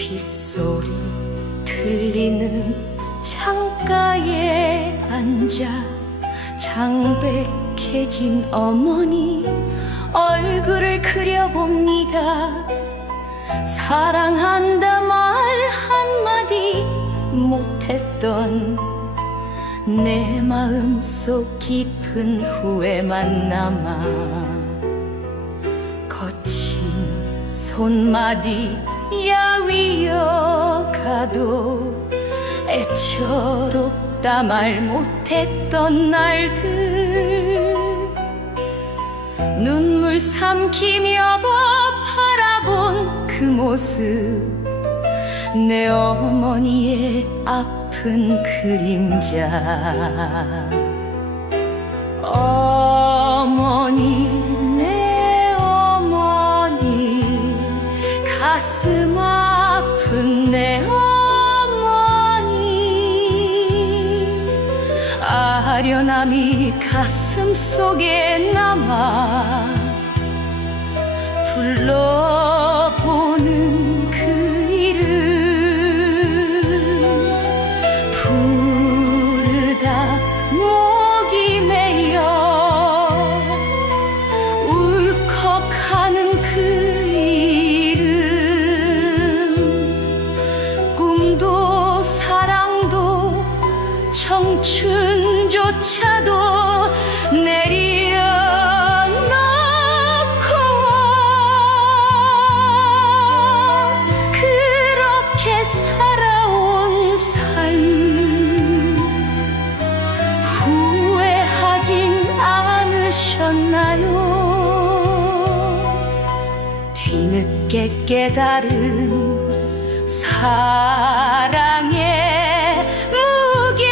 빗소리 들리는 창가에 앉아 창백해진 어머니 얼굴을 그려봅니다. 사랑한다 말 한마디 못했던 내 마음 속 깊은 후회만 남아 거친 손마디 야위어 가도 애처롭다 말 못했던 날들. 눈물 삼키며 바라본 그 모습. 내 어머니의 아픈 그림자. 어머니 내 어머니 가슴 아 아련함이 가슴 속에 남아. 불러 깨달은 사랑의 무게.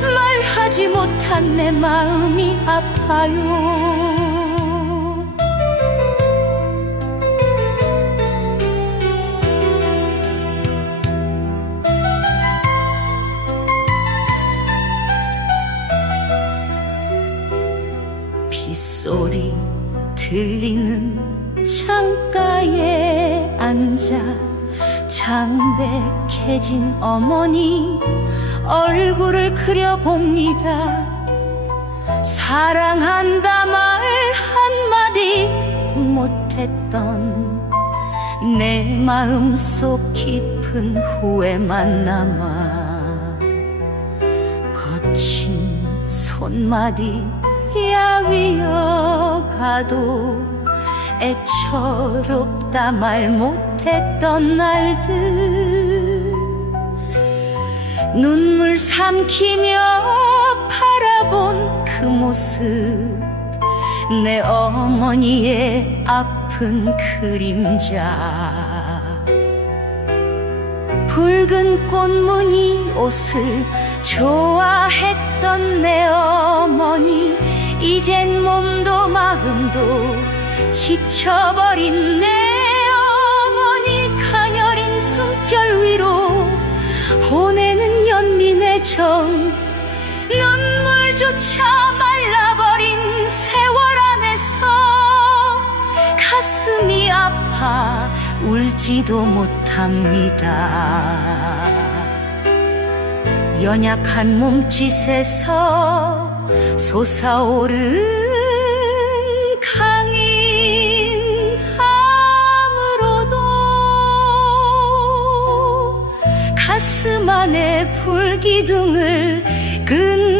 말하지 못한 내 마음이 아파요. 빗소리 들리는 창가에 앉아 창백해진 어머니 얼굴을 그려봅니다. 사랑한다 말 한마디 못했던 내 마음 속 깊은 후회만 남아 거친 손마디 야위어 가도 애처롭다 말 못했던 날들. 눈물 삼키며 바라본 그 모습. 내 어머니의 아픈 그림자. 붉은 꽃무늬 옷을 어머니 이젠 몸도 마음도 지쳐버린 내 어머니 가녀린 숨결 위로 보내는 연민의 정 눈물조차 말라버린 세월 안에서 가슴이 아파 울지도 못합니다. 연약한 몸짓에서 솟아오른 강인 함으로도 가슴 안에 불기둥을 끝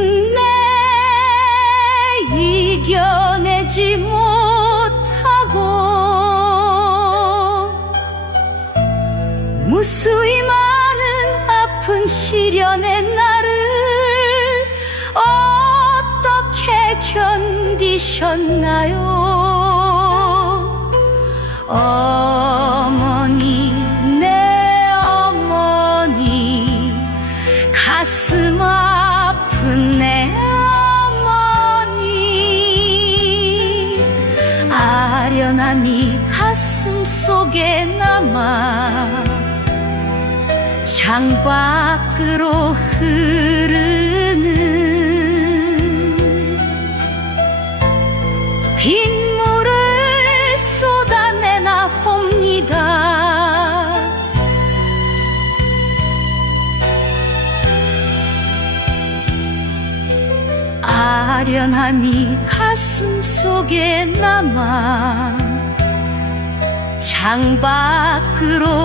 견디셨나요? 어머니, 내 어머니, 가슴 아픈 내 어머니, 아련함이 가슴 속에 남아 창 밖으로 아련함이 가슴 속에 남아 창밖으로